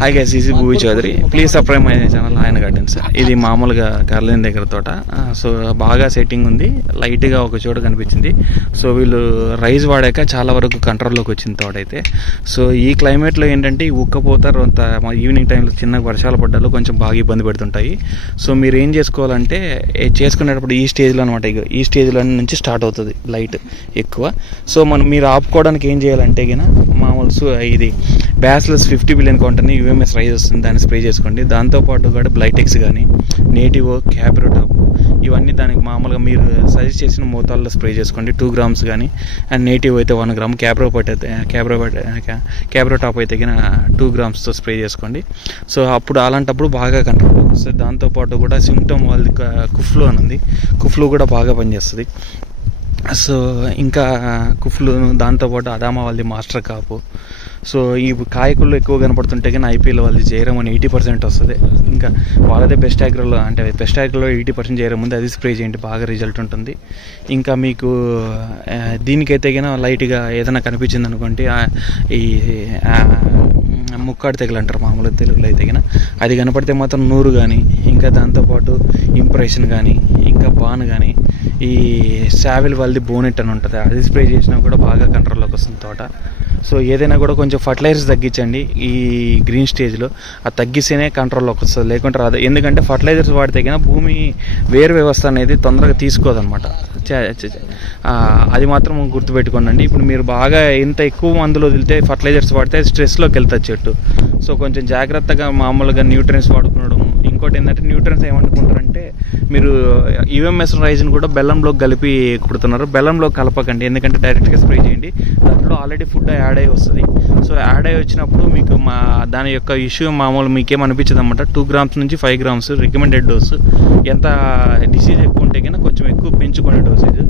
Hi guys easy Bhuvi Chowdary please subscribe my channel ఆయన gardens ఇది మామూలుగా కర్లేని దగ్గర తోట. సో బాగా సెట్టింగ్ ఉంది. లైట్గా ఒక చోట కనిపించింది. సో వీళ్ళు రైస్ వాడాక చాలా వరకు కంట్రోల్లోకి వచ్చింది తోట అయితే. సో ఈ క్లైమేట్లో ఏంటంటే ఉక్కపోతారు అంత మా ఈవినింగ్ టైంలో చిన్న వర్షాలు పడ్డాలో కొంచెం బాగా ఇబ్బంది పెడుతుంటాయి. సో మీరు ఏం చేసుకోవాలంటే చేసుకునేటప్పుడు ఈ స్టేజ్లో అనమాట ఇక ఈ స్టేజ్లో నుంచి స్టార్ట్ అవుతుంది లైట్ ఎక్కువ. సో మనం మీరు ఆపుకోవడానికి ఏం చేయాలంటే గిన మామూలు ఇది బ్యాస్లెస్ ఫిఫ్టీ బిలియన్ కౌంటర్ని యూఎంఎస్ రైజ్ వస్తుంది దాన్ని స్ప్రే చేసుకోండి. దాంతోపాటు కూడా బ్లైటెక్స్ కానీ నేటివో క్యాబ్రోటాప్ ఇవన్నీ దానికి మామూలుగా మీరు సజెస్ట్ చేసిన మోతాదులో స్ప్రే చేసుకోండి. టూ గ్రామ్స్ కానీ అండ్ నేటివ్ అయితే వన్ గ్రామ్ క్యాబ్రోపట్ అయితే క్యాబ్రోపట్ క్యాబ్రోటాప్ అయితే కింద టూ గ్రామ్స్తో స్ప్రే చేసుకోండి. సో అప్పుడు అలాంటప్పుడు బాగా కంట్రోల్ వస్తుంది దాంతోపాటు కూడా సిమ్టమ్ వాళ్ళది కుఫ్లు అని ఉంది. కుఫ్లు కూడా బాగా పనిచేస్తుంది. సో ఇంకా కుఫ్లు దాంతోపాటు అదామా వాళ్ళది మాస్టర్ కాపు. సో ఈ కాయకుల్లో ఎక్కువ కనపడుతుంటే కానీ ఐపీఎల్ వాళ్ళది చేయడం అని ఎయిటీ పర్సెంట్ వస్తుంది. ఇంకా వాళ్ళదే బెస్ట్ యాగ్రోలో అంటే బెస్ట్ యాగ్రోలో ఎయిటీ పర్సెంట్ చేయడం ఉంది. అది స్ప్రే చేయండి బాగా రిజల్ట్ ఉంటుంది. ఇంకా మీకు దీనికైతే కానీ లైట్గా ఏదైనా కనిపించింది అనుకోండి ఈ ముక్కాడు తెగులు అంటారు మామూలుగా తెలుగులో అయితే కన్నా అది కనపడితే మాత్రం నూరు కానీ ఇంకా దాంతోపాటు ఇంప్రెషన్ కానీ ఇంకా బాన్ కానీ ఈ శావిల్ వాళ్ళది బోనెట్ అని ఉంటుంది అది స్ప్రే చేసినా కూడా బాగా కంట్రోల్లోకి వస్తుంది తోట. సో ఏదైనా కూడా కొంచెం ఫర్టిలైజర్స్ తగ్గించండి ఈ గ్రీన్ స్టేజ్లో. అది తగ్గిస్తేనే కంట్రోల్లోకి వస్తుంది లేకుంటే రాదు. ఎందుకంటే ఫర్టిలైజర్స్ వాడితే కన్నా భూమి వేరు వ్యవస్థ అనేది తొందరగా తీసుకోదనమాట చ- అది మాత్రం గుర్తుపెట్టుకోండి ఇప్పుడు మీరు బాగా ఎంత ఎక్కువ మందులు వదిలితే ఫర్టిలైజర్స్ వాడితే స్ట్రెస్లోకి వెళ్తుంది చెట్టు. సో కొంచెం జాగ్రత్తగా మామూలుగా న్యూట్రియన్స్ వాడుకోవడం ఇంకోటి ఏంటంటే న్యూట్రియన్స్ ఏమనుకుంటారంటే మీరు యుఎంఎస్ రైజ్ని కూడా బెల్లంలో కలిపి కుడుతున్నారు. బెల్లంలో కలపకండి. ఎందుకంటే డైరెక్ట్గా స్ప్రే చేయండి. దాంట్లో ఆల్రెడీ ఫుడ్ యాడ్ అయ్యి వస్తుంది. సో యాడ్ అయ్యి వచ్చినప్పుడు మీకు మా దాని యొక్క ఇష్యూ మామూలు మీకేం అనిపించదు అనమాట టూ గ్రామ్స్ నుంచి ఫైవ్ గ్రామ్స్ రికమెండెడ్ డోస్ ఎంత డిసీజ్ ఎక్కువ ఉంటే కన్నా కొంచెం ఎక్కువ పెంచుకునే డోసేజ్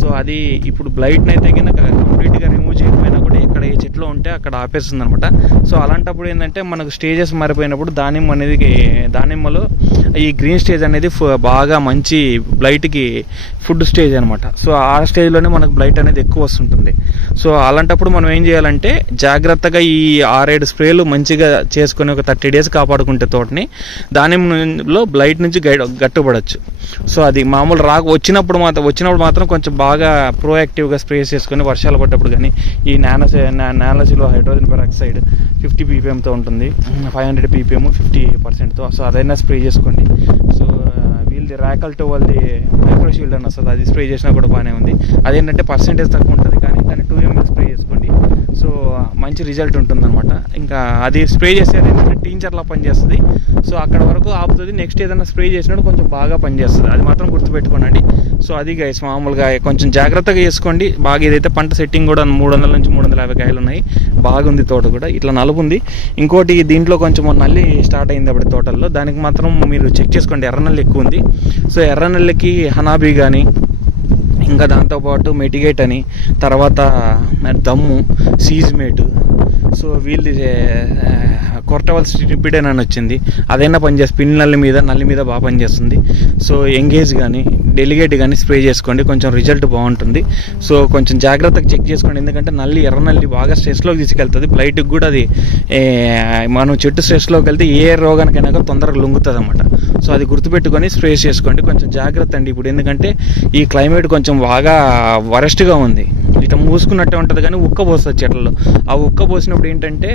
సో అది ఇప్పుడు బ్లైట్ని అయితే కనుక కంప్లీట్గా రిమూవ్ చేయకపోయినా కూడా ఇక్కడ ఏ చెట్లో ఉంటే అక్కడ ఆపేస్తుంది అనమాట సో అలాంటప్పుడు ఏంటంటే మనకు స్టేజెస్ మారిపోయినప్పుడు దానిమ్మ అనేది దానిమ్మలో ఈ గ్రీన్ స్టేజ్ అనేది బాగా మంచి బ్లైట్కి ఫుడ్ స్టేజ్ అనమాట సో ఆ స్టేజ్లోనే మనకు బ్లైట్ అనేది ఎక్కువ వస్తుంటుంది. సో అలాంటప్పుడు మనం ఏం చేయాలంటే జాగ్రత్తగా ఈ ఆరేడు స్ప్రేలు మంచిగా చేసుకొని ఒక థర్టీ డేస్ కాపాడుకుంటే తోటని దానిమ్మలో బ్లైట్ నుంచి గైడ్ గట్టుబడచ్చు. సో అది మామూలు రా వచ్చినప్పుడు మాత్రం వచ్చినప్పుడు మాత్రం కొంచెం బాగా ప్రోయాక్టివ్గా స్ప్రే చేసుకొని వర్షాలు పడ్డప్పుడు కానీ ఈ నానో నానోసిలో హైడ్రోజన్ పెరాక్సైడ్ ఫిఫ్టీ పీపీఎంతో ఉంటుంది. ఫైవ్ హండ్రెడ్ పీపీఎం ఫిఫ్టీ పర్సెంట్తో. సో అదైనా స్ప్రే చేసుకోండి. వీళ్ళది ర్యాకల్ వాళ్ళది వాళ్ళది మైక్రోషీల్డ్ అని వస్తుంది అది స్ప్రే చేసినా కూడా బాగానే ఉంది. అదేంటంటే పర్సెంటేజ్ తక్కువ ఉంటుంది కానీ దాన్ని టూ ఎంఎల్స్ సో మంచి రిజల్ట్ ఉంటుందన్నమాట. ఇంకా అది స్ప్రే చేసేది ఏంటంటే టీంచర్లా పనిచేస్తుంది. సో అక్కడ వరకు ఆపుతుంది. నెక్స్ట్ ఏదైనా స్ప్రే చేసినప్పుడు కొంచెం బాగా పనిచేస్తుంది. అది మాత్రం గుర్తుపెట్టుకోనండి. సో అది గైస్ మామూలుగా కొంచెం జాగ్రత్తగా చేసుకోండి బాగా ఇదైతే పంట సెట్టింగ్ కూడా మూడు వందల నుంచి మూడు వందల యాభై కాయలు ఉన్నాయి బాగుంది తోట కూడా. ఇట్లా నలుపు ఉంది ఇంకోటి దీంట్లో కొంచెం నల్లి స్టార్ట్ అయింది అప్పుడు తోటల్లో. దానికి మాత్రం మీరు చెక్ చేసుకోండి. ఎర్ర నల్లి ఎక్కువ ఉంది. సో ఎర్ర నల్లికి హనాబీ కానీ ఇంకా దాంతోపాటు మెటిగేట్ అని తర్వాత దమ్ము సీజ్మేట్ సో వీళ్ళు కొరటవల్ స్టిపిడెన్ అని వచ్చింది. అదైనా పనిచేస్తుంది పిన్ నల్లి మీద నల్లి మీద బాగా పనిచేస్తుంది. సో ఎంగేజ్ కానీ డెలిగేట్ కానీ స్ప్రే చేసుకోండి. కొంచెం రిజల్ట్ బాగుంటుంది. సో కొంచెం జాగ్రత్తగా చెక్ చేసుకోండి. ఎందుకంటే నల్లి ఎర్ర నల్లి బాగా స్ట్రెస్లోకి తీసుకెళ్తుంది. బ్లైట్కి కూడా అది మనం చెట్టు స్ట్రెస్లోకి వెళ్తే ఏ రోగానికైనా కూడా తొందరగా లొంగుతుంది అనమాట సో అది గుర్తుపెట్టుకొని స్ప్రే చేసుకోండి. కొంచెం జాగ్రత్త అండి ఇప్పుడు. ఎందుకంటే ఈ క్లైమేట్ కొంచెం బాగా వరస్ట్గా ఉంది. ఇట్లా మూసుకున్నట్టే ఉంటుంది కానీ ఉక్క పోస్తుంది చెట్లలో. ఆ ఉక్క పోసినప్పుడు ఏంటంటే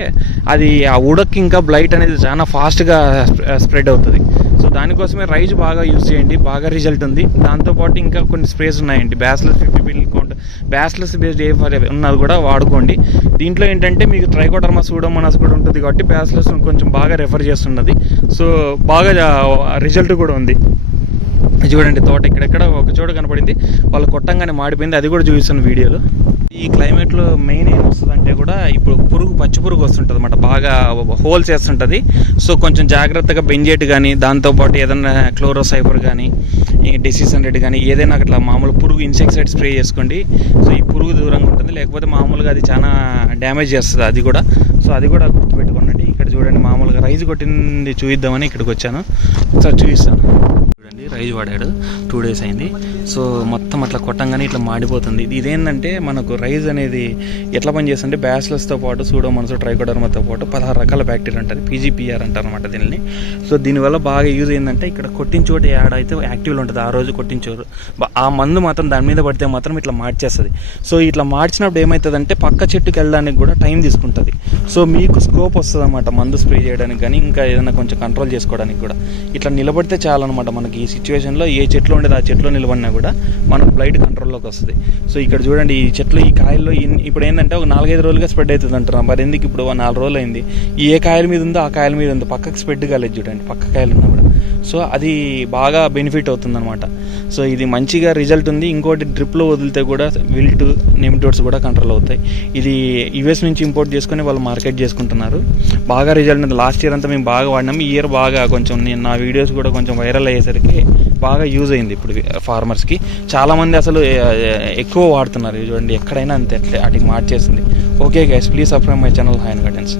అది ఆ ఉడక్కి ఇంకా బ్లైట్ అనేది చాలా ఫాస్ట్గా స్ప్రెడ్ అవుతుంది. సో దానికోసమే రైజ్ బాగా యూజ్ చేయండి బాగా రిజల్ట్ ఉంది. దాంతోపాటు ఇంకా కొన్ని స్ప్రేస్ ఉన్నాయండి. Bacillus fifty bill count bacillus based A ఉన్నది కూడా వాడుకోండి. దీంట్లో ఏంటంటే మీకు ట్రైకోటర్మా సూడోమోనాస్ కూడా ఉంటుంది కాబట్టి బ్యాస్లెస్ కొంచెం బాగా రెఫర్ చేస్తున్నది. సో బాగా రిజల్ట్ కూడా ఉంది. చూడండి తోట ఇక్కడెక్కడ ఒక చోట కనపడింది. వాళ్ళు కొట్టంగానే మాడిపోయింది. అది కూడా చూపిస్తాను వీడియోలో. ఈ క్లైమేట్లో మెయిన్ ఏం వస్తుందంటే కూడా ఇప్పుడు పురుగు పచ్చి పురుగు వస్తుంటుంది అనమాట బాగా హోల్స్ వేస్తుంటుంది సో కొంచెం జాగ్రత్తగా బెంజేట్ కానీ దాంతోపాటు ఏదైనా క్లోరోసైఫర్ కానీ డిసీజ్ హండ్రెడ్ కానీ ఏదైనా అట్లా మామూలు పురుగు ఇన్సెక్సైడ్ స్ప్రే చేసుకోండి. సో ఈ పురుగు దూరంగా ఉంటుంది. లేకపోతే మామూలుగా అది చాలా డ్యామేజ్ చేస్తుంది అది కూడా. సో అది కూడా గుర్తుపెట్టుకోండి. ఇక్కడ చూడండి మామూలుగా రైస్ కొట్టింది చూపిద్దామని ఇక్కడికి వచ్చాను. ఒకసారి చూపిస్తాను. చూడండి రైజ్ వాడాడు. టూ డేస్ అయింది. సో మొత్తం అట్లా కొట్టంగానే ఇట్లా మాడిపోతుంది. ఇది ఇదేంటంటే మనకు రైజ్ అనేది ఎట్లా పనిచేస్తుంటే బ్యాస్లెస్తో పాటు సూడోమోనస్ ట్రైకోడర్మాతో పాటు పదహారు రకాల బ్యాక్టీరియా ఉంటుంది పీజీపీఆర్ అంటారు అనమాట దీనిని. సో దీనివల్ల బాగా యూజ్ ఏంటంటే ఇక్కడ కొట్టిన చోట యాడ్ అయితే యాక్టివ్లో ఉంటుంది. ఆ రోజు కొట్టించోరు ఆ మందు మాత్రం దాని మీద పడితే మాత్రం ఇట్లా మార్చేస్తుంది. సో ఇట్లా మార్చినప్పుడు ఏమవుతుందంటే పక్క చెట్టుకి వెళ్ళడానికి కూడా టైం తీసుకుంటుంది. సో మీకు స్కోప్ వస్తుంది అనమాట మందు స్ప్రే చేయడానికి కానీ ఇంకా ఏదైనా కొంచెం కంట్రోల్ చేసుకోవడానికి కూడా. ఇట్లా నిలబడితే చాలన్నమాట మనకి. ఈ సిచ్యువేషన్లో ఏ చెట్లు ఉండేది ఆ చెట్లో నిలబడినా కూడా మనకు బ్లైట్ కంట్రోల్లోకి వస్తుంది. సో ఇక్కడ చూడండి ఈ చెట్లు ఈ కాయల్లో ఇప్పుడు ఏంటంటే ఒక నాలుగైదు రోజులుగా స్ప్రెడ్ అవుతుంది అంటున్నాం మరి ఎందుకు ఇప్పుడు నాలుగు రోజులు అయింది? ఏ కాయల మీద ఉందో ఆ కాయల మీద ఉందో పక్కకు స్ప్రెడ్ కాలేదు చూడండి పక్క కాయలు ఉన్నా కూడా. సో అది బాగా బెనిఫిట్ అవుతుందన్నమాట. సో ఇది మంచిగా రిజల్ట్ ఉంది. ఇంకోటి డ్రిప్లో వదిలితే కూడా విల్ట్ నెమిటోడ్స్ కూడా కంట్రోల్ అవుతాయి. ఇది యుఎస్ నుంచి ఇంపోర్ట్ చేసుకొని వాళ్ళు మార్కెట్ చేసుకుంటున్నారు. బాగా రిజల్ట్ ఉంది లాస్ట్ ఇయర్ అంతా మేము బాగా వాడినాం. ఈ ఇయర్ బాగా కొంచెం నేను నా వీడియోస్ కూడా కొంచెం వైరల్ అయ్యేసరికి బాగా యూజ్ అయింది ఇప్పుడు ఫార్మర్స్కి చాలామంది అసలు ఎక్కువ వాడుతున్నారు. చూడండి ఎక్కడైనా అంతే అట్లే వాటికి మార్చేసింది. Okay guys please subscribe my channel హైన్ గటెన్స్